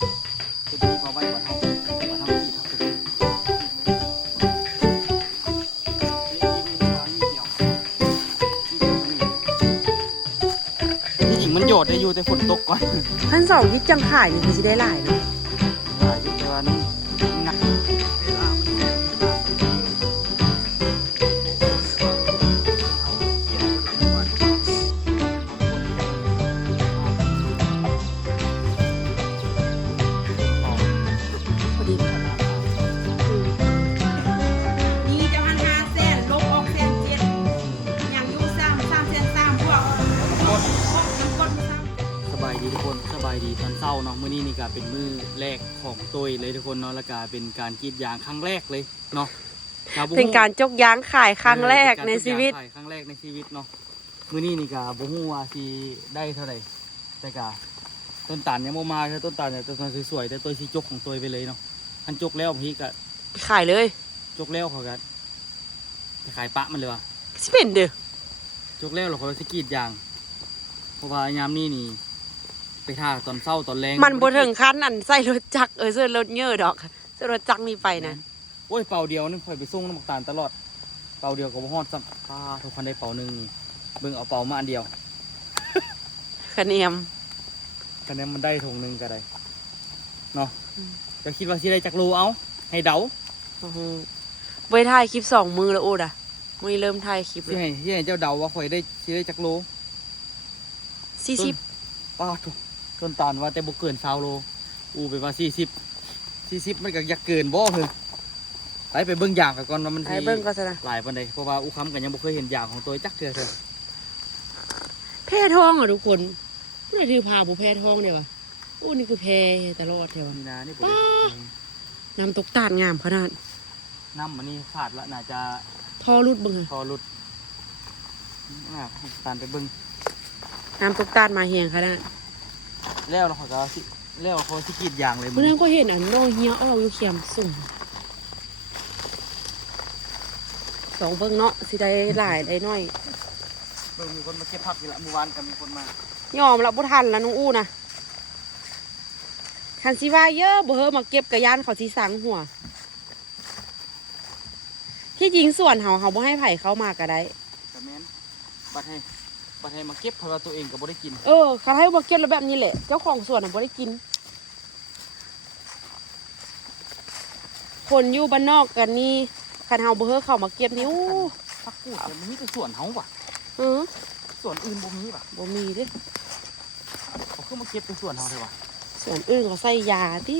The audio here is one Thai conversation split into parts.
ตัวนี้ก็ไว้บัดเฮาขี่ทับตัวนี้ที่จริงมันโยดได้อยู่แต่ฝนตกก่อน ขั้นสองยิบจังขายนี่คือสิได้หลายเนาะ หลายอยู่แต่ว่านี่หนัก พอดีพอดีนี่จะหัน5เส้นลบออกเส้น7อย่างอยู่3เส้น3พวกกด สบายดีทุกคนสบายดีตอนเช้าเนาะมื้อนี้นี่ก็เป็นมื้อแรกของตัวเลยทุกคนเนาะแล้วก็เป็นการกรีดยางครั้งแรกเลยเนาะ เป็นการจกยางขายครั้งแรกในชีวิต เป็นการครั้งแรกในชีวิตเนาะมื้อนี้นี่ก็บ่ฮู้ว่าสิได้เท่าไหร่แต่ก็ต้นตาลยังบ่มาแค่ต้นตาลเนี่ยต้นตาลสวยๆแต่ตัวสิจกของตัวไปเลยเนาะอันจกแล้วพี่ก็ ขายเลย จกแล้วเขาก็ไปขายปะมันเลยว่ะ สิเป็นเด้อ จกแล้วเราเขาสิกรีดยางเพราะว่ายามนี้นี่ไปท่าตอนเช้าตอนแรง มันบ่ถึงขั้นอันใส่รถจักรใส่รถเยอะดอกใส่รถจักรนี่ไปนะ โอ้ยเป่าเดียวนึงข่อยไปส่งน้ำตาลตลอดเป่าเดียวก็บ่ฮอดซ้ำทุกคนได้เป่านึงนี่เบิ่งเอาเป่ามาอันเดียว คะเนียม คะแนนมันได้ถุงนึงก็ได้เนาะจะคิดว่าสิได้จักโลเอาให้เดา ไว้ถ่ายคลิป2 มือแล้วโอ้ด่ะมื้อนี้เริ่มถ่ายคลิป สิ แล้ว ให้เจ้าเดาว่าข่อยได้สิได้จักโล 40 ป้าทุกต้นตาลว่าแต่บ่เกิน20โลอูไปว่า40มันก็อยากเกินบ่เพิ่นไปเบิ่งอย่างก่อนว่ามันสิ ให้เบิ่งก็ซะนะ หลายปานใดเพราะว่าอูค้ำก็ยังบ่เคยเห็นอย่างของตัวจักเทื่อ แพร่ทองอ่ะทุกคนผู้ใดถือพาบ่แพร่ทองเด้วะโอ้นี่คือแพร่ตลอดแถว นี่นะนี่บ่ได้ น้ำตกตาดงามขนาด น้ำมันนี่ขาดละน่าจะ ท่อรุดเบิ่งค่ะ พอหลุดตานไปเบิ่ง น้ำตกตาดมาแหงขนาด แล้วเราก็สิแล้วเขาสิกรีดยางเลย เมื่อนั้นก็เห็นอันน้องเฮียเอาอยู่เขียมสุ่มสองเบิ่งเนาะสิได้หลายได้น้อย เบิ่งมีคนมาเก็บผักอีกละเมื่อวานก็มีคนมาย อมละบ่ทันละน้องอู้นะคันสิว่าเยอะบ่เฮอมาเก็บกระยานเขาสิสังหัว ที่จริงส่วนเฮาบ่ให้ไผเข้ามาก็ได้ แต่แม่นบัดให้มาเก็บเพราะว่าตัวเองก็บ่ได้กิน คันให้บ่เก็บแล้วแบบนี้แหละเจ้าของสวนน่ะบ่ได้กิน คนอยู่บ้านนอกกันนี่คันเฮาบ่เฮอเข้ามาเก็บนี่อู้ ผักกูดมันมีแต่สวนเฮาว่ะ เออ สวนอื่นบ่มีว่ะ บ่มีเด้ เขาคือมาเก็บแต่สวนเฮาเลยว่ะ ส่วนอื่นเขาใส่ยาติ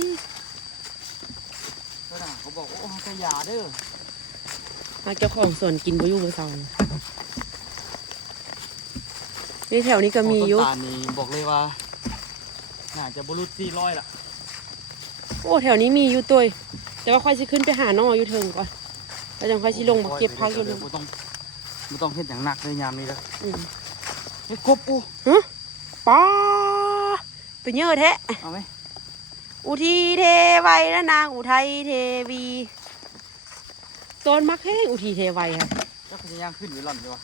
แล้วน่ะเขาบอกว่าโอ้ใส่ยาเด้อ มาเจ้าของสวนกินบ่อยู่บ่เซานี่แถวนี้ก็มีอยู่ ต้นตาลนี่บอกเลยว่าน่าจะบ่รุด400ล่ะ โอ้แถวนี้มีอยู่ตัวแต่ว่าค่อยสิขึ้นไปหาน้องอยู่เทิงก่อนแล้วจังค่อยสิลงมาเก็บพักอยู่เทิง บ่ต้องเฮ็ดหยังหนักเลยยามนี้เด้อ อืม เฮ็ดกบกู ป้าไปเยอะแท้ เอาไหม อุทีเทไวยและนางอุทัยเทวีต้นมักแห้งอุทีเทไวยค่ะ เจ้าก็จะย่างขึ้นอยู่หล่อนเลยวะ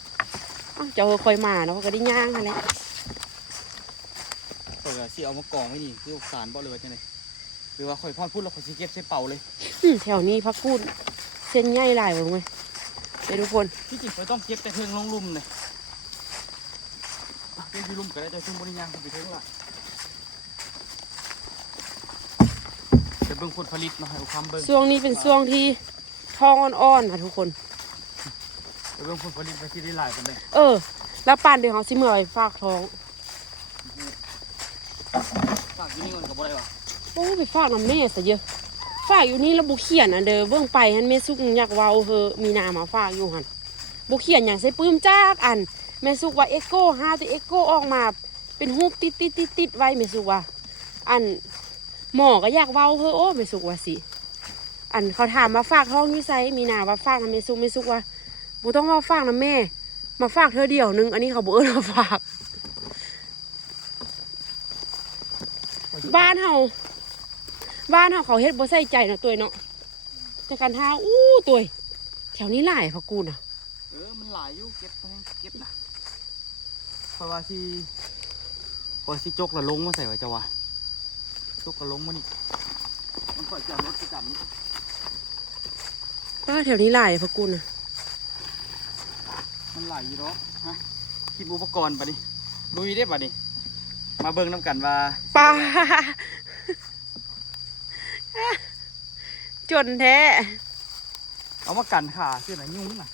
อ้าวเจ้าคอยมาเนาะเขาก็ได้ย่างค่ะแหละ ข่อยก็สิเอามากองไว้นี่คือสารบ่เลยว่าจังได๋หรือว่าข่อยพอดพูดแล้วข่อยสิเก็บใส่เป่าเลย แถวนี้พักพูดเส้นใหญ่หลายบ่ไหมเดี๋ยวทุกคน ที่จริงข่อยต้องเก็บแต่เทิงลงลุ่มเลยเก็บที่ลุ่มก็ได้แต่เทิงบ่ได้ย่างขึ้นไปเทิงล่ะจะเบิ่งผลผลิตเนาะให้เอาคำเบิ่ง ช่วงนี้เป็นช่วงที่ท้องอ่อนๆค่ะทุกคน จะเบิ่งผลผลิตว่าสิได้หลายปานใด แล้วป่านเดี๋ยวเขาสิเมื่อไปฝากท้อง ฝากอยู่นี่ก่อนก็บ่ได้ว่ะ โอ้ไปฝากน้ำแม่ซะเยอะฝากอยู่นี่แล้วบุเขียนอันเด้อเบิ่งไปหันแม่สุกอยากเว้าเฮอมีนามาฝากอยู่หันบุเขียนอย่างใส่ปื้มจากอันแม่สุกว่าเอ็กโก้ห้าตัวเอ็กโก้ออกมาเป็นรูปติดไว้แม่สุกว่าอันหมอก็อยากเว้าเฮอโอ้แม่สุกว่าสิอันเขาถามมาฝากท้องอยู่ไสมีนาว่าฝากน้ำแม่สุกว่าบ่ต้องว่าฝากน้ำแม่มาฝากเธอเดียวนึงอันนี้เขาบ่เอิ้นว่าฝากบ้านเฮาเขาเฮ็ดบ่ใส่ใจเนาะตัวเนาะแต่กันท้าอู้ตัวแถวนี้หลายพักกูน่ะ มันหลายอยู่เก็บไปเก็บนะเพราะว่าสิจกแล้วลงมาใส่ไว้เจ้าว่ะ จกกระลงมันนี่มันปล่อยจากรถประจำนี่ ป้าแถวนี้หลายพระกุลนะ มันไหลอยู่เนาะฮะคิดอุปกรณ์ปะดิลุยได้ปะดิมาเบิ่งน้ำกันว่า ป้าจนแท้ เอามากันขาเชื่อไหนยุ่งน่ะ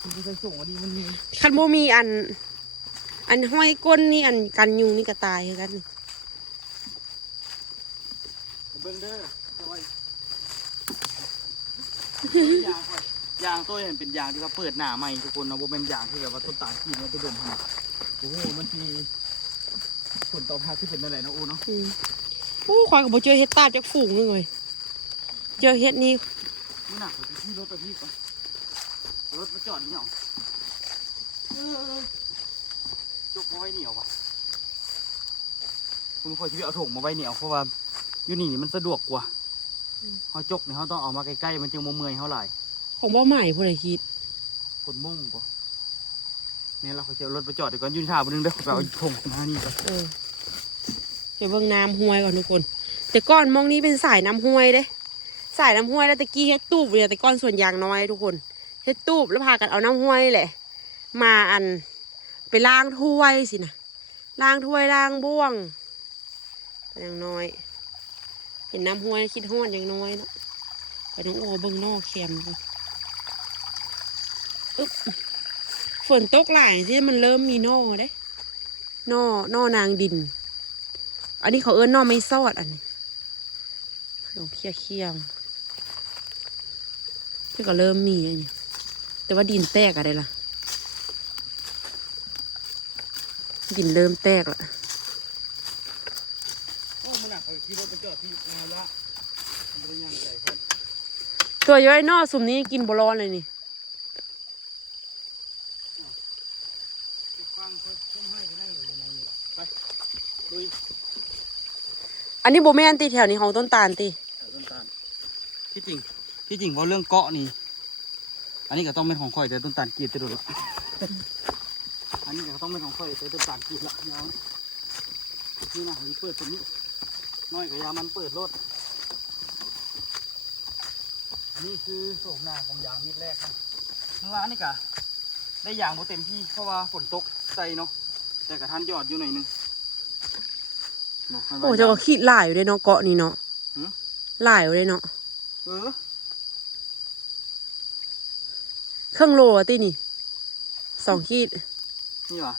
คุณผู้ชมส่งอันนี้มันมี คันโมมีอันห้อยก้นนี่อันกันยุงนี่ก็ตายคือกัน เบิ่งเด้อซอยยางก่อนยางตัวเห็นเป็นยางที่เขาเปิดหน้าใหม่ทุกคนเนาะบ่เป็นยางที่แบบว่าต้นตาลกินแล้วไปดมขนาดโอ้โหมันมีผลตอบรับที่เป็นอะไรนะอูเนาะ โอ้ควายกับโบเจอเฮ็ดตาจากฝูงนึงเลยเจอเฮ็ดนี่ นี่หนักกว่าที่รถไปพี่ก่อนรถมาจอดนี่หรอจกมาไว้เหนียวป่ะผมคอยชีวิตเอาถุงมาไว้เหนียวเพราะว่าอยู่นี่มันสะดวกกว่าเขาจกเนี่ยเขาต้องเอามาใกล้ๆมันจึงโมเมอยเท่าไหร่ ของบ่ใหม่ผู้ใดคิด คนมุ่งป่ะเนี่ยเราคอยจะเอารถไปจอดเดี๋ยวก่อนยืนท่าบนนึงเด้อไปเอาถุงมานี่ก่อน เดี๋ยวเบิ่งน้ำห้วยก่อนทุกคน แต่ก่อนมองนี้เป็นสายน้ำห้วยเด้สายน้ำห้วยแล้วตะกี้เฮ็ดตูบเนี่ยแต่ก่อนส่วนยางน้อยทุกคนเฮ็ดตูบแล้วพากันเอาน้ำห้วยแหละ มาไปล้างถ้วยสินะล้างถ้วยล้างบ้วงอย่างน้อย เห็นน้ำห้วยคิดฮอดอย่างน้อยเนาะไปน้องโอเบิ่งนอกแคมก่อนอึ๊บฝนตกหลายที่มันเริ่มมีนอเด้นอนางดิน อันนี้เขาเอิ้นนอไม่ซอดอันนี้ลองเคี่ยวที่ก็เริ่มมีอันนี้แต่ว่าดินแตกอะไรล่ะดินเริ่มแตกละ โอ้มันหนักคอยขี่รถไปจอดที่งานละมันเป็นยังไงครับ ตัวย้อยนอสุ่มนี้กินบร้อนเลยนี่ ฟังเขาขึ้นให้เขาได้อยู่ในนี้ไปลุย อันนี้โบแมนตีแถวนี้ของต้นตาลตี ต้นตาลที่จริงเพราะเรื่องเกาะนี่อันนี้ก็ต้องเป็นของข่อยแต่ต้นตาลกรีดจะโดนละอันนี้ก็ต้องเป็นของข่อยแต่ต้นตาลกรีดละยาวนี่นะผมเปิดตัวนี้น้อยกับยามันเปิดรถนี่คือโฉมหน้าของยางมิดแรกครับเมื่อวานนี่กะได้ยางโมเต็มที่เพราะว่าฝนตกใส่เนาะแต่กระทันยอดอยู่หน่อยนึง โอ้เจะก็ขีดหลายอยู่เลยเนาะเกาะนี่เนาะหลายอยู่เลยเนาะเครื่องโลอะตีนี่2 ขีด นี่วะ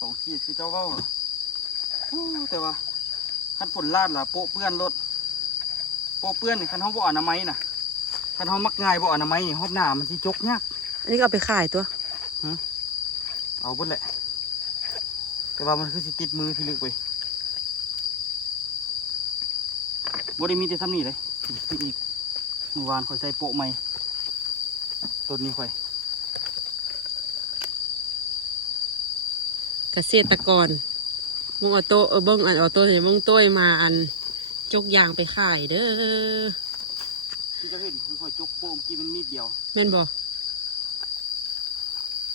2 ขีดคือเจ้าเว้าเหรอแต่ว่าคันฝนลาดล่ะโปะเปื้อนรถโปะเปื้อนนี่คันเขาบ่อนามัยน่ะคันเขามักง่ายบ่อนามัยนี่ฮอบหน้ามันสิจกยาก อันนี้ก็เอาไปขายตัว เอาเบิดแหละแต่ว่ามันคือสิติดมือพี่ลึกไปบ่ได้มีแต่ซ้ำนี่เลยติดอีกเมื่อวานข่อยใส่โปะใหม่ต้นนี้ข่อย เกษตรกรมึงเอาโต้เบิ้งเอาโต้เดี๋ยวมึงโต้ยมาจกยางไปขายเด้อ ที่จะเห็นคือข่อยจกโปะเมื่อกี้มันมีดเดียว แม่นบ่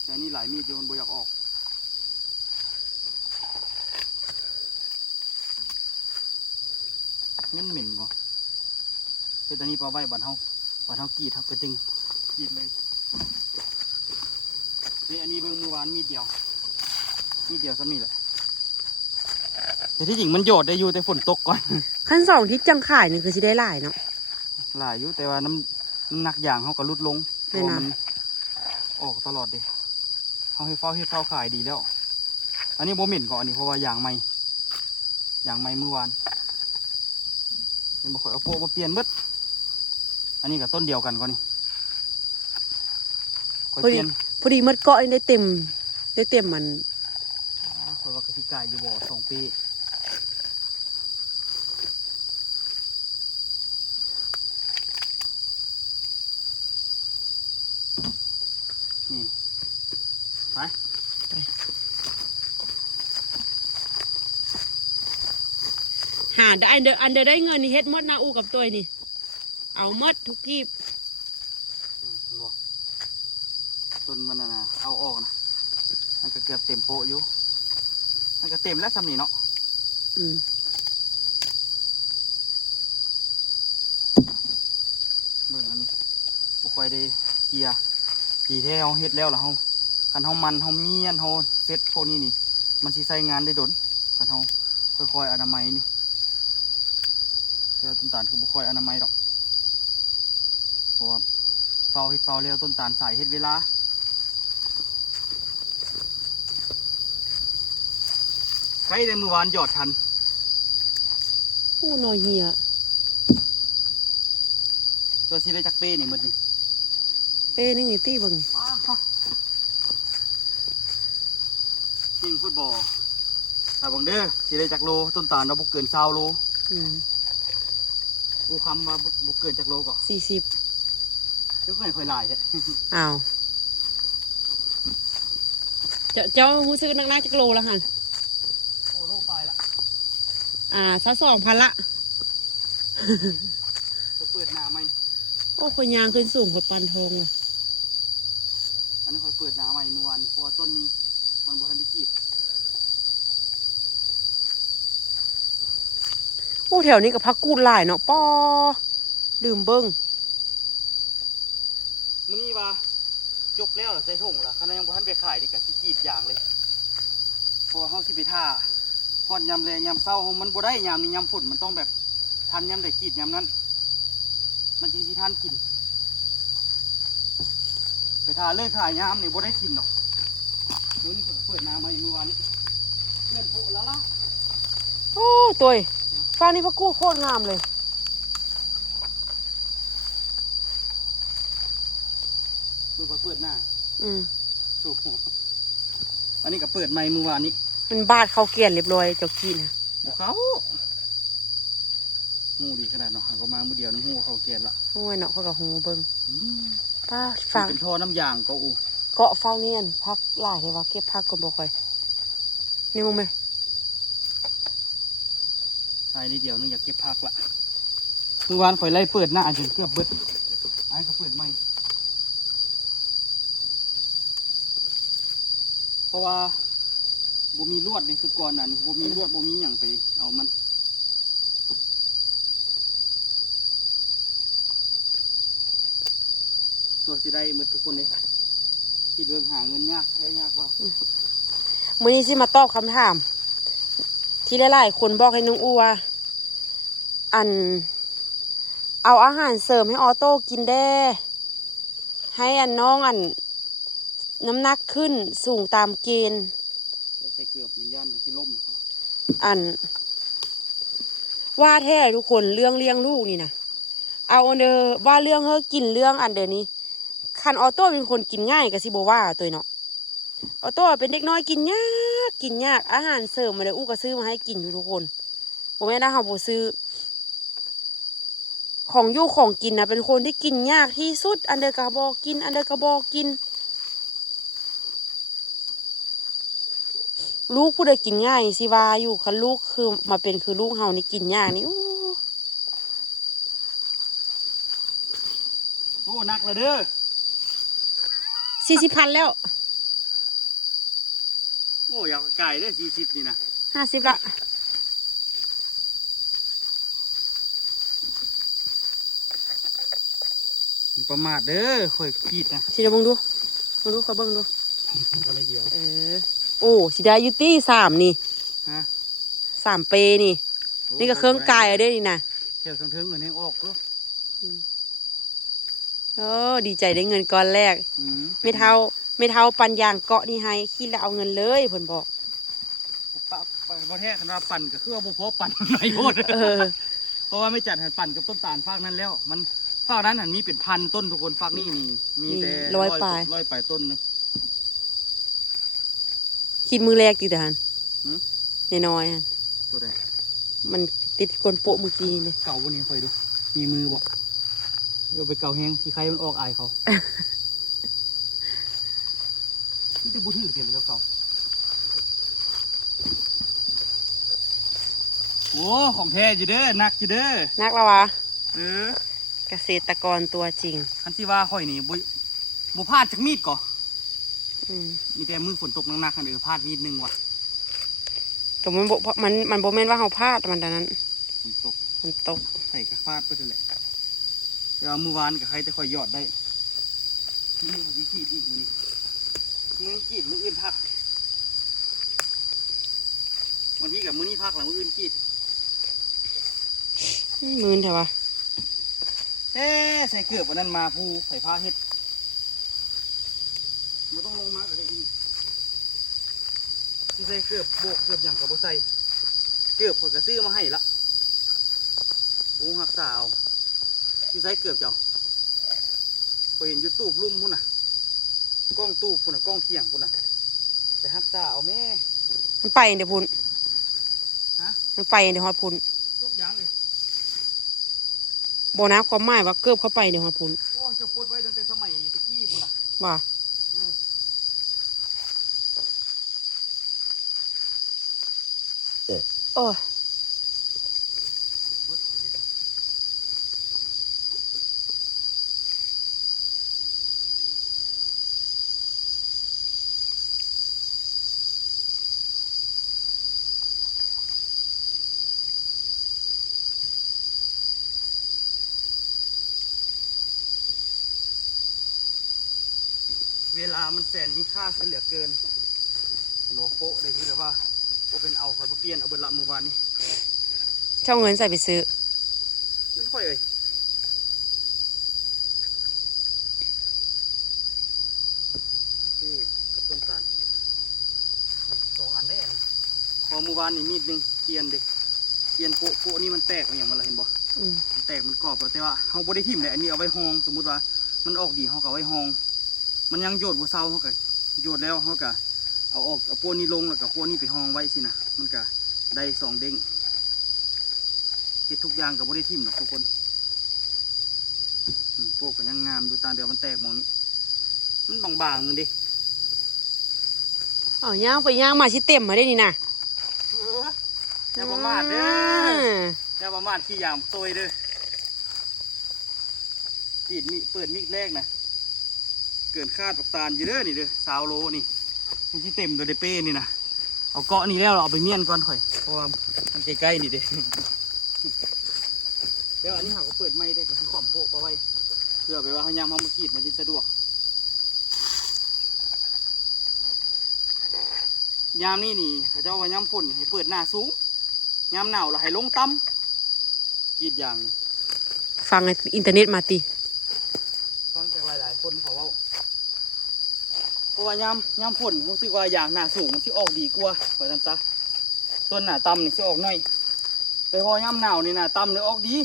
แต่นี่หลายมีดเดียวมันบ่อยากออกเหม็นบ่แต่ตอนนี้ปลาใบบ้านเฮากรีดครับกระจึงกรีดเลยนี่อันนี้เบิ่งเมื่อวานมีดเดียวซ้ำนี่แหละแต่ที่จริงมันโยดได้อยู่แต่ฝนตกก่อน ขั้น2ที่จังขายนี่คือสิได้หลายเนาะ หลายอยู่แต่ว่าน้ำหนักอย่างเขาก็ลดลงเพ แม่ ราะ น ว่า นะ มันออกตลอดเด้เขาให้เฝ้าขายดีแล้ว อันนี้โบเหม็นก่อนอันนี้เพราะว่าอย่างใหม่เมื่อวานนี่บอกข่อยเอาโปะมาเปลี่ยนเบิดอันนี้กับต้นเดียวกันก่อนนี่ข่อยเปลี่ยน พอดีมัดเกาะนี่ได้เต็มมัน ข่อยว่ากะทิกายอยู่บ่2 ปีนี่ไป หาได้อันเดอได้เงินนี่เฮ็ดหมดนาอูกับตัวนี่เอาหมดทุกกีบ ต้นมันน่ะเอาออกนะมันก็เกือบเต็มโปะอยู่ มันก็เต็มแล้วซ้ำนี่เนาะ อืม เบิ่งอันนี้บ่ค่อยได้เคลียร์ดีแท้เฮาเฮ็ดแล้วล่ะเฮาคันเฮามันเฮาเมียนเฮาเซ็ตพวกนี้นี่มันสิใช้งานได้ดนคันเฮาค่อยๆอนามัยนี่แต่ต้นตาลคือบ่ค่อยอนามัยดอกเพราะว่าเฝ้าเฮ็ดเฝ้าแล้วต้นตาลสายเฮ็ดเวลาใครได้มื้อวานหยอดทัน ผู้นอยเหีย ตัวสิได้จักเป้นี่หมดนี่ เป้นี่นี่ตี้เบิ่ง ยิงฟุตบอลถ้าบังเด้อสิได้จักโลต้นตาลเราบ่เกิน20โล อืม กูคำมาบ่เกินจักโลก็ 40 เดี๋ยวค่อยๆลายแท้ อ้าวเจ้ารู้สึกนักๆจักโลแล้วหั่น โอ้โลไปละ ซะ2,000ละ ไปเปิดหน้าใหม่ โอ้คนยางขึ้นสูงกว่าปันทองว่ะ อันนี้ค่อยเปิดหน้าใหม่เมื่อวานเพราะว่าต้นนี้มันบ่ทันได้กรีด โอ้แถวนี้ก็พักกูดหลายเนาะป้อลืมเบิ่ง มื้อนี้ว่าจกแล้วล่ะใส่ถุงล่ะคันยังบ่ทันไปขายนี่ก็สิกรีดอย่างเลยเพราะว่าเฮาสิไปท่าฮอดยามแลงยามเช้ามันบ่ได้ยามนี้ยามฝนมันต้องแบบทันยามได้กรีดยามนั้นมันจึงสิทันกินไปท่าเลยขายยามนี่บ่ได้กินหรอกเดี๋ยวนี้ก็เปิดน้ำมาอีกเมื่อวานนี้เพื่อนปุแล้วล่ะ โอ้ตัวฟ้านี่พักกูดโคตรงามเลย เมื่อเปิดหน้า อืม ถูกอันนี้ก็เปิดใหม่เมื่อวานนี้ มันบาดเข้าเกลียนเรียบร้อยเจ้ากี้นะ บอกเขาหูดีขนาดเนาะหาก็มามือเดียวนึงหูเขาเกลียนละ โอ้ยเนาะเขากับหูเบิ่งป้า มั ฟัง นเป็นท่อน้ำยางก็อู เกาะฟังนี่อันพักหลายเลยว่าเก็บพักก่อนบ่ค่อยนี่มึงไหม ใช่นิดเดียวนึงอยากเก็บพักละเมื่อวานข่อยไล่เปิดหน้าจนเกือบเบิดไอ้ก็เปิดใหม่เพราะว่าบ่มีลวดในสุดก่อนน่ะนี่บ่มีลวดบ่มีอย่างไปเอามันชัวร์สิได้หมดทุกคนเลยคิดเรื่องหาเงินยากแค่ยากว่า มื้อนี้สิมาตอบคำถาม ที่หลายๆคนบอกให้น้องอูว่าอันเอาอาหารเสริมให้ออโต้กินได้ให้อันน้องอันน้ำหนักขึ้นสูงตามเกณฑ์ เราใส่เกือบในย่านไปที่ล่มนะครับ อันว่าแท้ทุกคนเรื่องเลี้ยงลูกนี่นะเอาเด้อว่าเรื่องเฮอกินเรื่องอันเดี๋ยวนี้คันออโต้เป็นคนกินง่ายกับสิบว่าตัวเนาะออโต้เป็นเด็กน้อยกินยากอาหารเสริมมาเดี๋ยวอู้ก็ซื้อมาให้กินอยู่ทุกคนผมแม่นะเขาบอกซื้อของอยู่ของกินนะเป็นคนที่กินยากที่สุดอันเดอร์กระบอกกินอันเดอร์กระบอกกินลูกผู้ใดกินง่ายสิว่าอยู่คันลูกคือมาเป็นคือลูกเฮานี่กินยากนี่ โอ้หนักเลยเด้อ 40,000แล้ว โอ้อยากไก่ได้40นี่นะ 50ละ ประมาทเด้อค่อยขีดนะ สิเดี๋ยวเบิ่งดูเขาเบิ่งดู ก็เลยเดียว โอ้สิได้อยู่ตี้3นี่ ฮะ 3 เปนี่ นี่ก็เครื่องกายอะเด้นี่นะ เที่ยวถึงเงินให้ออกก็ โอ้ดีใจได้เงินก้อนแรกไม่เท่าปันยางเกาะนี่ให้คิดแล้วเอาเงินเลยเพิ่นบอก ปะประเทศคณะปั่นก็คือว่าบุพปั่นไม่โคตรเพราะว่าไม่จัดหันปั่นกับต้นตาลฟากนั้นแล้ว มันฟากนั้นหันมีเป็นพันต้นทุกคนฟากนี่มีแต่ร้อยปลายต้นนึง คิดมือแรกติแต่หัน หืม น้อยๆหัน ตัวใด มันติดกลโปะเมื่อกี้นี่ เก่าวันนี้คอยดูมีมือบอกเราไปเก่าแห้งที่ใครมันออกอายเขานี่จะบูถือเสียเลยเก่าโอ้ของแท้อยู่เด้อหนักอยู่เด้อ นักแล้ววะ อ เกษตรกรตัวจริง คันที่ว่าข่อยนี่บ่พลาดจากมีดก่อ อืม มีแต่มือฝนตกหนักๆคันพลาดมีดนึงว่ะ แต่มันบ่มันบ่แม่นว่าเขาพลาดมันดังนั้น ฝนตก มันตก ใส่กระฟาดไปเถอะแหละเดี๋ยวมือวานกับใครแต่คอยหยอดได้มือนี้กรีดอีกมือนี้กรีดมืออื่นพักวันนี้กับมือนี้พักหลังมืออื่นกรีด มืนเถอะวะ ใส่เกือบวันนั้นมาภูใส่ผ้าเฮ็ดมันต้องลงมาก็ได้อีกใส่เกือบโบกเกือบอย่างกับโบใส่เกือบผมก็ซื้อมาให้ละโอ้หักสาวใส่เกือบเจ้าพอเห็นยูทูบลุ่มพุ่นน่ะกล้องตู้พุ่นน่ะกล้องเที่ยงพุ่นน่ะแต่หักสาวแม่ มันไปเดี๋ยวพุ่น ฮะ มันไปเดี๋ยวฮอดพุ่น ทุกอย่างเลย บ่นะความหมายว่าเกือบเข้าไปเดี๋ยวฮอดพุ่น โอ้จะปลดไว้ตั้งแต่สมัยตะกี้พุ่นน่ะ ว่า โอ้ยเวลามันแสนมีค่าเสียเหลือเกินหนูโป๊ะได้ที่แบบว่าโป๊ะเป็นเอาคอยมาเปลี่ยนเอาเบิดละมือวานนี้ เช่าเงินใส่ไปซื้อ ไม่ค่อยเลยนี่กับต้นตาล2 อันได้อันนี้พอมือวานนี่มีดหนึงเปลี่ยนเด็กเปลี่ยนโป๊ะนี่มันแตกอย่างมันละเห็นบ่ อืม มันแตกมันกรอบแล้วแต่ว่าเขาบ่ได้ทิ่มเลยอันนี้เอาไว้ห้องสมมุติว่ามันออกดีเขาก็เอาไว้ห้อง มันยังโยดบ่เซาเขาก็โยดแล้วเขาก็เอาออกเอาโป้นนี้ลงแล้วก็โป้นนี้ไปห้องไว้สินะมันก็ได้2 เด้งเฮ็ดทุกอย่างก็บ่ได้ทิ่มหรอกทุกคนโป๊ะก็ยังงามดูตามเดียวมันแตกหมองนี้มันบางๆนึงดิ เอาย่างไปย่างมาชิเต็มมาได้นี่นะ อย่าประมาทเด้ออย่าประมาทขี้ยามโตยเด้อจีดมีเปิดมิกแรกนะเกินคาดปักตาลอยู่เด้อนี่เด้อ20 โลนี่มันที่เต็มโดยเดเป้นี่นะเอาเกาะนี่แล้วเราเอาไปเมี่ยนก่อนข่อยเพราะว่ามันใกล้ๆนี่เด้เดี๋ยวอันนี้หาก็เปิดไม่ได้ก็คือขอมโปะไปไว้เพื่อไปว่าเขายามเขามากรีดมันจะสะดวกยามนี่นี่เขาเจ้าว่ายามฝนให้เปิดหน้าสูงยามหนาวเราให้ลงต่ำกรีดอย่าง ฟังในอินเทอร์เน็ตมาติ ฟังจากหลายๆคนเขาว่าเพราะว่ายามฝนรู้สึกว่าอย่างหน้าสูงมันสิออกดีกว่าเพราะฉะนั้นจ้ะส่วนหน้าต่ำนี่สิออกน้อยแต่พอยามหนาวนี่หน้าต่ำเลยออกดี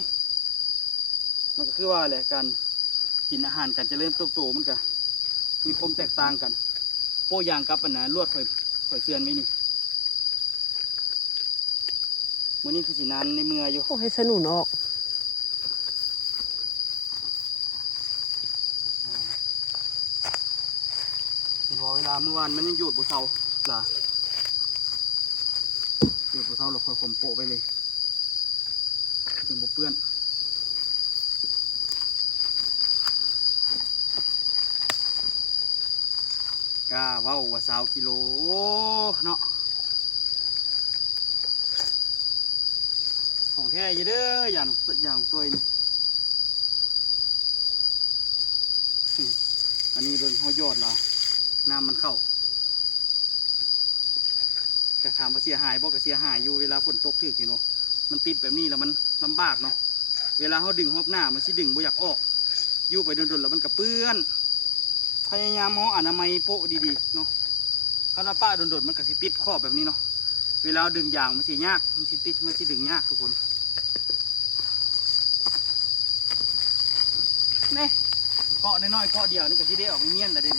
มันก็คือว่าอะไรการกินอาหารการเจริญเติบโตมันก็มีความแตกต่างกันโป้ยางกับอันนะลวดข่อยเสื่อนไว้นี่มื้อนี้คือสีนานในเมืองอยู่ โอ้ให้สนุนออก เห็นว่าเวลาเมื่อวานมันยังหยุดบุเซาล่ะหยุดบุเซาเราค่อยข่มโปะไปเลยถึงบุเปื้อนกาเว้าว่า20 กิโลโอ้เนาะของแท้อยี่เด้ออย่างตัวนี้อันนี้เบิ่งหัวยอดละน้ำมันเข้ากระถามว่าเสียหายบ่ก็เสียหายอยู่เวลาฝนตกถึกเนาะมันติดแบบนี้แล้วมันลำบากเนาะเวลาเขาดึงหอบหน้ามันสิดึงบ่อยากออกอยู่ไปโดนๆแล้วมันกระเปื้อนพยายามมองอนามัยโปะดีๆเนาะถ้าเราป้าโดนๆมันก็สิติดขอบแบบนี้เนาะเวลาดึงยางมันสิยากมันสิติดมันสิดึงยากทุกคนนี่เกาะน้อยๆเกาะเดียวนี่ก็สิได้ออกไปเมียนแล้วเด่น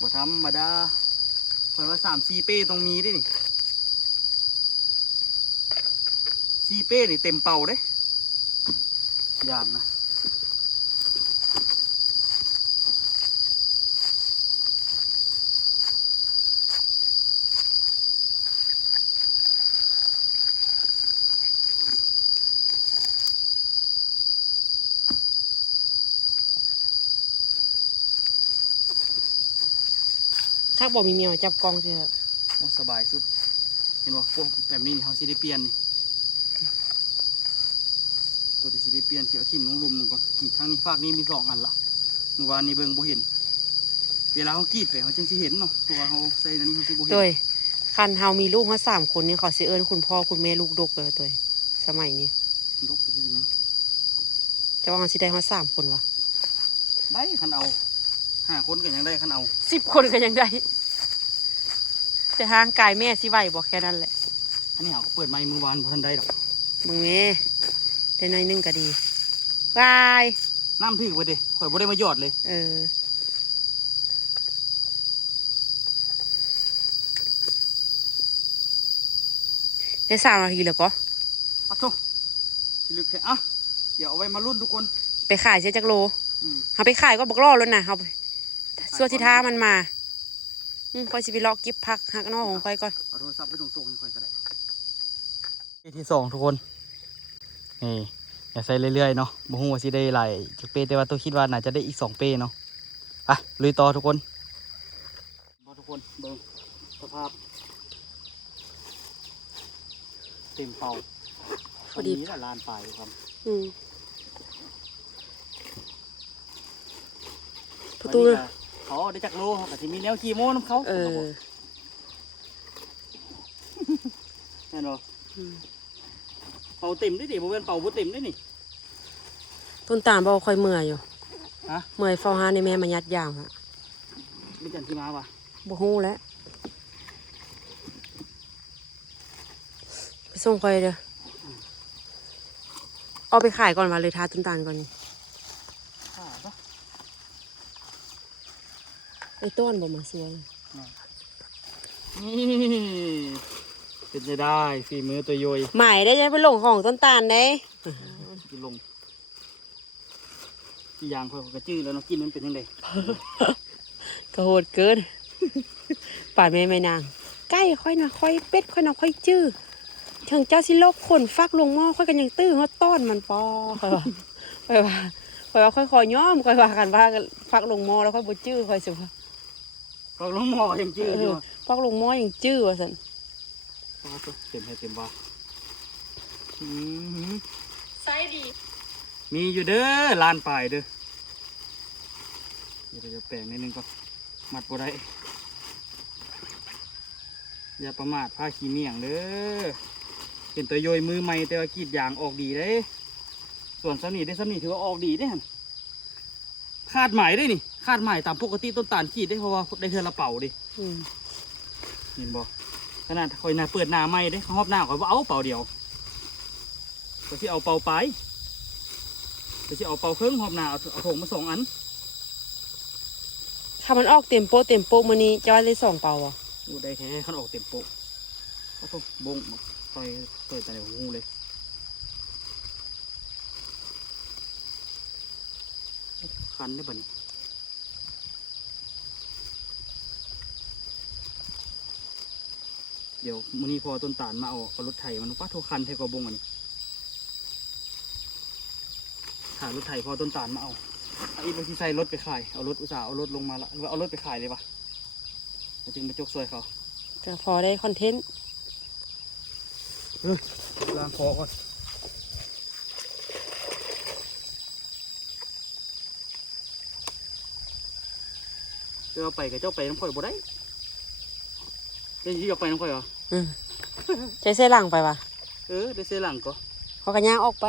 บ่ธรรมดาเผยว่า3-4 เป้ต้องมีด้วยนี่4 เป้นี่เต็มเป่าเด้อย่างนะ กบอกมีเมียมาจับกองเถอะ โอ้สบายสุดเห็นบ่พวกแบบนี้นี่เขาสิได้เปลี่ยนนี่ตัวที่สิได้เปลี่ยนเสียวทิ่มลงลุมมันก่อนนี่ทางนี้ฝากนี้มี2 อันละเมื่อวานนี้เบิ่งบ่เห็นเวลาเขากรีดไปเขาจึงสิเห็นเนาะเพราะว่าเขาใส่อันนี้เขาสิบ่เห็น ตัวคันเฮามีลูกเขา3 คนนี่เขาสิเอิ้นคุณพ่อคุณแม่ลูกดกเลยตัวสมัยนี้ ดกไปที่ยัง จะว่ามันสิได้เขา3 คนวะ ได้คันเอา5 คนก็ยังได้คันเอา 10 คนก็ยังได้แต่ทางกายแม่สิไหวบอกแค่นั้นแหละ อันนี้เขาก็เปิดไม้มือวานบ่ทันได้ดอก มึงแม่ได้น้อยนึงก็ดีบาย น้ำถึกไปเด้ข่อยบ่ได้มาหยอดเลย ได้3 นาทีแล้วก็ ปะโถสิลึกแท้อ่ะเดี๋ยวเอาไว้มาลุ้นทุกคน ไปขายเสียจักโล อืม เขาไปขายก็บอกล่อแล้วนะเขาส่วนที่ท้ามันมาค่อยสิไปเลาะกิบพักหักนอกของค่อยก่อน เอาโทรศัพท์ไปส่งให้ข่อยก็ได้ที่2ทุกคนนี่อย่าใส่เรื่อยๆเนาะบ่ฮู้ว่าสิได้หลายจักเป้แต่ว่าตัวคิดว่าน่าจะได้อีก2 เป้เนาะอ่ะลุยต่อทุกคนบ่ทุกคนเบิ่งสภาพเต็มเป่าพอดีละลานปลายครับ ประตู เขาได้จักโลเขาก็สิมีแนวขี่โม่น้ำเขา แน่นอนเป่าเต็มได้ดิบ่เป็นเป่าบ่เต็มได้นี่ ต้นตาลบอกค่อยเมื่อยอยู่ ฮะ เมื่อยเฝ้าหาในแม่มายัดยางอะ ไม่จันที่มาว่ะ บ่ฮู้แล้วไปส่งค่อยเด้อเอาไปขายก่อนมาเลยทาต้นตาลก่อนนี่ ข้าปะ ไอ้ต้นบ่มาสวย นี่เป็นจะได้ฝีมือตัวโยย หมายได้จะไปลงของต้นตาลได้ กินลงที่ยางเพื่อกระจื้อแล้วเนาะกินมันเป็นยังไง ก็โหดเกิน ป่านแม่ไม่นางใกล้ค่อยนะค่อยเป็ดค่อยนะค่อยจื้อถึงเจ้าสิโลกขนฟักลงหม้อค่อยกันยังตื้อเขาต้อนมันปอค่อยว่าค่อยย่อมค่อยว่ากันว่าฟักลงหม้อแล้วค่อยบ่จื้อค่อยสิว่า ก็ลงหม้อยังจื้ออยู่ ฟักลงหม้อยังจื้อว่าซั่น เต็มให้เต็มบ่า ไซส์ดี มีอยู่เด้อลานปลายเด้อเดี๋ยวจะแปลงนิดนึงก็มัดบ่ได้อย่าประมาทผ้าขี้เมี่ยงเด้อเป็นตัวโยยมือใหม่แต่ว่ากรีดยางออกดีเด้ส่วนสำนีได้สำนีถือว่าออกดีได้หั่นคาดหมายได้นี่คาดหมายตามปกติต้นตาลกรีดได้เพราะว่าได้เทือนละเป่าดิเห็นบ่ขนาดคอยหน้าเปิดหน้าใหม่เด้เขาหอบหน้าคอยว่าเอาเป่าเดียวก็ที่เอาเป่าปลายก็ที่เอาเป่าเครื่องหอบหน้าเอาถงมา2 อัน ถ้ามันออกเต็มโป๊ะมื้อนี้จะว่าได้2 เป่าอ่ะ โอ้ได้แท้ขันออกเต็มโปะก็ต้องบงต่อยแต่ในหูเลยคันได้บ่นี่เดี๋ยวมื้อนี้พอต้นตาลมาเอารถไถมันป้าโทรคันเทกบงอันนี้ขารถไถพอต้นตาลมาเอาอีกบางทีใส่รถไปขายเอารถอุตส่าห์เอารถลงมาละหรือว่าเอารถไปขายเลยปะจึงมาจกซอยเขา ก็พอได้คอนเทนต์ ล้างคอก่อนเจ้าไปกับเจ้าไปน้ำข่อยบ่ได้เจ้าที่เอาไปน้ำข่อยเหรอ ใช้เส้นหลังไปว่ะ ได้เสียหลังก็ เขากันย่างออกไป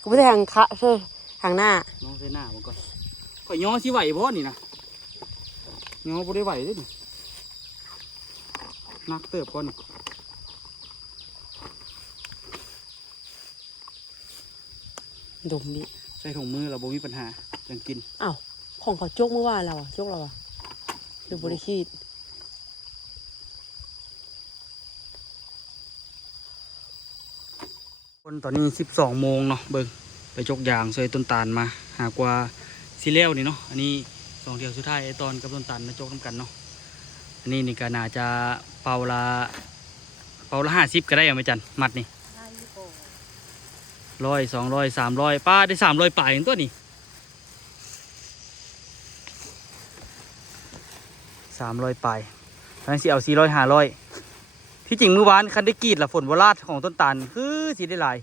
กูไม่ได้ทางคะทางหน้า น้องเสียหน้ามันก่อนข่อยย้อสิไหวบ่นี่นะย้อบ่ได้ไหวเด้นี่นักเติบก่อนนี่ ดมดิ ใส่ถุงมือเราบ่มีปัญหายังกิน อ้าวของเขาจกเมื่อวานเราอ่ะจกเราอ่ะหรือบริคีด คนตอนนี้12 โมงเนาะเบิ่งไปจกยางซอยต้นตาลมาหากว่าสิแล้วนี่เนาะอันนี้2 เที่ยวสุดท้ายไอ้ตอนกับต้นตาลมาจกน้ำกันเนาะอันนี้นี่ก็น่าจะเป่าละ50ก็ได้อะไม่จันมัดนี่100 200 300ป้าได้300ป่ายอย่างตัวนี่ 300ปลายตอนนั้นสิเอา400 500ที่จริงมื้อวานคันได้กรีดละฝนบ่ลาดของต้นตาลคือสิได้หลาย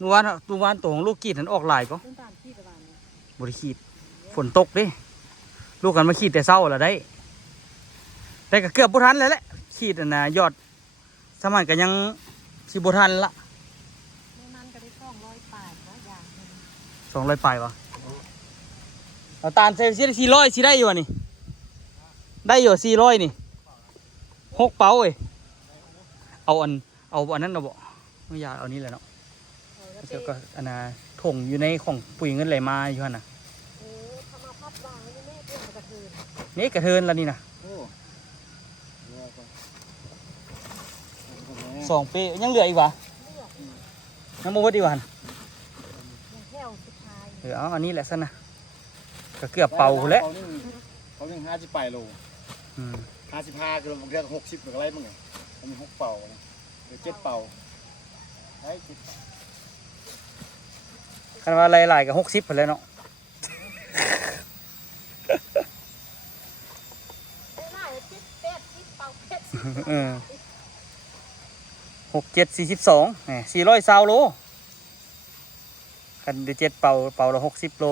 มื้อวานตัวของลูกกรีดนั้นออกหลายก็ ต้นตาลที่ประมาณนี้ บ่ได้กรีดฝนตกเด้ลูกกันมาขีดแต่เช้าแล้วได้ก็เกือบบ่ทันแล้วแหละขีดอันน่ะยอดสมัยก็ยังสิบ่ทันละ มันก็ได้200 บาทเนาะอย่างนึง 200ปลายวะเอาตาลใส่สิได้400สิได้อยู่อะนี่ได้อยู่400นี่6เป๋าเอ้ยเอาอันนั้นเอาบ่ไม่อยากเอานี้แหละเนาะเดี๋ยวก็อันน่ะถงอยู่ในของปุ๋ยเงินไหลมาอยู่หั่นน่ะ ทำมาพัดวางไว้ในแม่เพื่อนกระเทือน นี่กระเทินแล้วนี่น่ะ โอ้ 2 ปียังเหลืออีกวะยังบ่หมดอีกวะหั่น อย่างแถวสุดท้าย เอาอันนี้แหละซะนะก็เกือบเป่าแล้ว เขายัง50 ปลายโล อืม 55กิโลเรียก60หรืออะไรมึงไงมันมี6เป่าหรือ7เป่าได้7เป่า คันว่าหลายๆก็60พุ่นแหล้วเนาะ ได้10 80เป่า80 เออ6 7 42420โลคันได้7เป่าละ60โล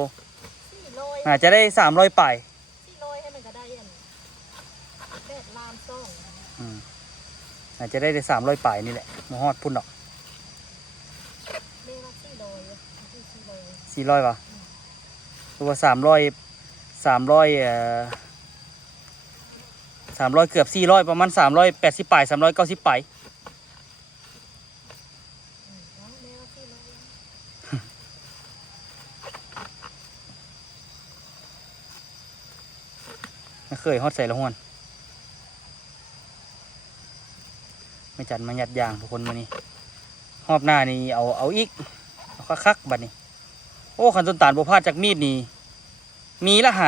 400 อาจจะได้300ปลาย 400ให้มันก็ได้อัน8ล้านซ่อง อืมอาจจะได้300ปลายนี่แหละมาฮอดพุ่นดอก เรียกว่า400 400ป่ะตัว300เกือบ400ประมาณ380ปลาย390ปลาย เรียกว่า400 ไม่เคยฮอดใส่ละหวนไม่จัดมายัดยางทุกคนมานี่รอบหน้านี่เอาอีกเอาคักๆบัดนี้โอ้ขันต้นตาลบ่พลาดจากมีดนี่มีละ500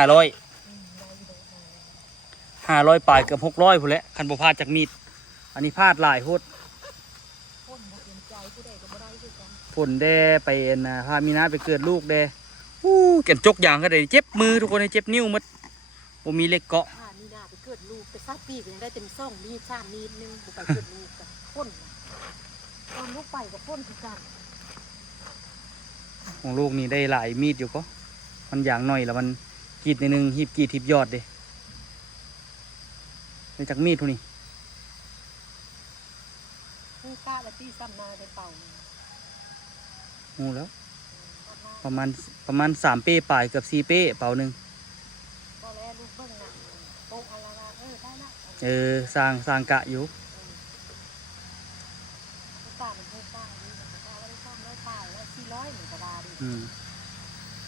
ปลายเกือบ600พุ่นแหละขันบ่พลาดจากมีดอันนี้พลาดหลายโหด คนบ่เห็นใจผู้ใดก็บ่ได้คือกัน ผลแดไปนะพามีนาไปเกิดลูกแดแก่นจกยางก็ได้เจ็บมือทุกคนให้เจ็บนิ้วหมดบ่มีเหล็กเกาะ มีนาไปเกิดลูกไปซักปีกยังได้เต็มซ่องมีด3มีดนึงบ่ไปเกิดลูกกับคนตอนลูกไปกับคนคือกัน ของลูกนี่ได้หลายมีดอยู่ก็มันอย่างหน่อยแล้วมันกรีดในหนึ่งหีบกรีดหีบยอดเด้ในจากมีดทุกนี่ ผู้กะและที่ซ้ำนาได้เป่า โอ้แล้วประมาณ3 เป้ปลายเกือบ4 เป้เป่าหนึ่ง ก็แล้วลูกเบิ่งน่ะโป๊กอะไรล่ะได้ละ สร้างกะอยู่ ป่ามันเพิ่มบ้างนี่มันก็ได้ซ่อมร้อยป่าแล้ว400นี่ก็ได้ดิ อืม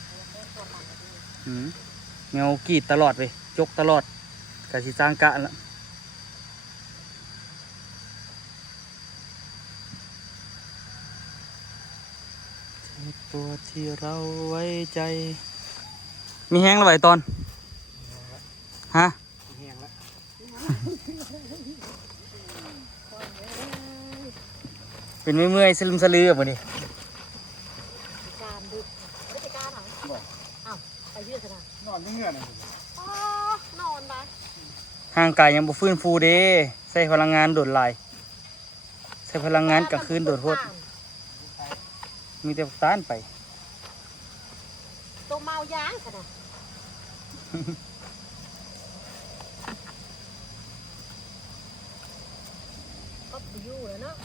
แล้วเป็นตัวมันก็ดี แมวกรีดตลอดไปจกตลอดกะสิสร้างกะละตัวที่เราไว้ใจ มีแห้งแล้วไหวตอนฮะ แห้งแล้ว เป็นเมื่อยๆสลึมสลือแบบนี้ การดึกไม่ได้การหรออ้าวไปเยอะขนาด นอนไม่เหงื่อนะ อ๋อนอนไป ห่างกายยังบ่ฟื้นฟูเด้ใส่พลังงานโดดหลายใส่พลังงานกลางคืนโดดโพดมีแต่ต้านไป ตัวเมายางขนาดก็ไปอยู่แล้วเนาะ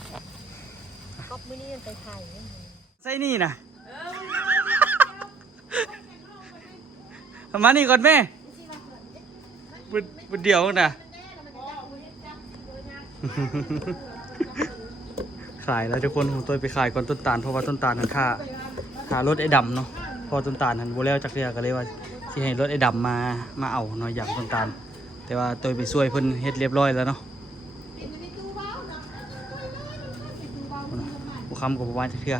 ก็มื้อนี้ไปไทย ใส่นี่นะมานี่ก่อนแม่บุดเดียวนะขายแล้วทุกคนผมตัวไปขายก่อนต้นตาลเพราะว่าต้นตาลหันค่ารถไอ้ดำเนาะพอต้นตาลหันโบแล้วจักเรียก็เลยว่าสิให้รถไอ้ดำมาเอาเนาะอย่างต้นตาลแต่ว่าตัวไปช่วยเพิ่นเฮ็ดเรียบร้อยแล้วเนาะผู้คำกับประมาณจักเทื่อ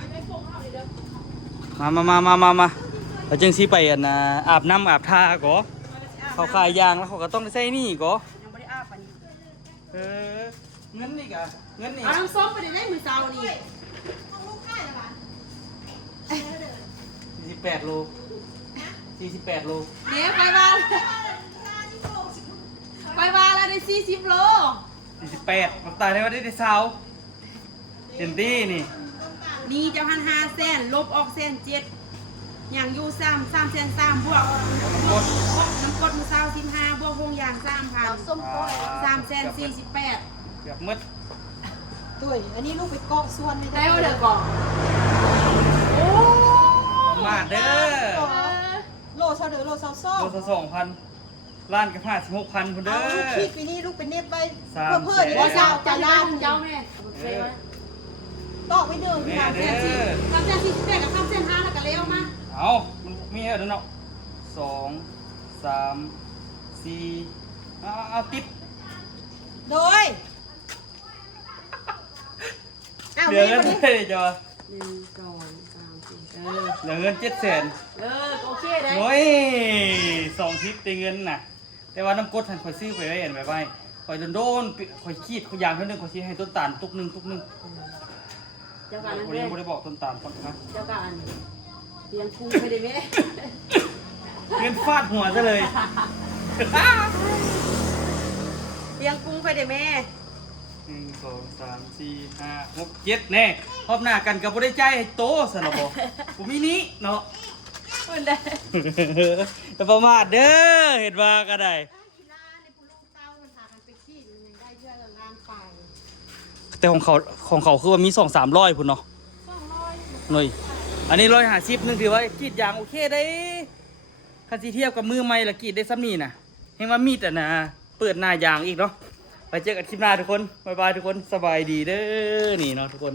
มาแล้วจึงสิไปอาบน้ำอาบท่าก่อเขาขายยางแล้วเขาก็ต้องได้ใส่นี่ก่อ ยังไม่ได้อาบอันนี้ เงินนี่กะเงินนี่ เอาน้ำส้มไปได้มือเช้านี่ 48 โล 48 โล เนี่ยไปบ้านไปบ้าน ได้40โล 48บักตายได้ว่าได้เช้าเต็มที่นี่ นี่เจ้าพัน5แสนลบออก1.7อย่างอยู่3แสน3บวก กด น้ำกดมือเศร้า15บวกวงยาง3,000 ส้มก้อย 3แสน48 เกือบมืด ด้วยอันนี้ลูกไปเกาะส่วน ได้ว่าเด้อก่อนโอ้ มาเด้อ โลเท่าเด้อโลเท่าซ่อ โลละ2,000ล้านกับ56,000พุ่น เอา เด้ ลูก อ คิดปีนี้ลูกเป็นเน็บไป สาม เพื่อ แสน ว่า เจ้า เจ้า จะ จะ ล่า ล่า ถึงเจ้าแม่ ตอกไว้เดิม แม่ ค่ะ เด้อ 3แสน48กับ3แสน5แล้วก็เลี้ยวมา เอามันมีเท่านั้นเนาะ2 3 4เอาติด โดยอ้าว เหลือ แม่ เงิน คนนี้ ได้จ้ะ 1 2 3 4 เหลือเงิน700,000 โอเคได้ โอ้ย2ทิปได้เงินน่ะ แต่ว่าน้ำกรดทันคอยซื้อไปไว้เห็นไว้คอยโดนคอยขีดคอยยางเท่านึงคอยชี้ให้ต้นตาลตุกหนึง เจ้าการนั่น คน เด้ ยังไม่ได้บอกต้นตาลก่อนนะ เจ้าการเลี้ยงกุ้งไม่ได้แม่ เงินฟาดหัวซะเลย เลี้ยงกุ้งไปได้แม่ 1 2 3 4 5 6 7แน่พร้อมหน้ากันกับบ่ได้ใจให้โตสนะบ่ผมมีนี้เนาะ มันได้ แต่ประมาทเด้อเห็นว่าก็ได้ แต่ของเขาคือว่ามี2-300พุ่นเนาะหน่อยอันนี้150นึงถือว่ากรีดยางโอเคได้คันสิเทียบกับมือใหม่ละกรีดได้ซ้ำนี่น่ะเห็นว่ามีแต่นะเปิดหน้ายางอีกเนาะไปเจอกันคลิปหน้าทุกคนบ๊ายบายทุกคนสบายดีเด้อนี่เนาะทุกคน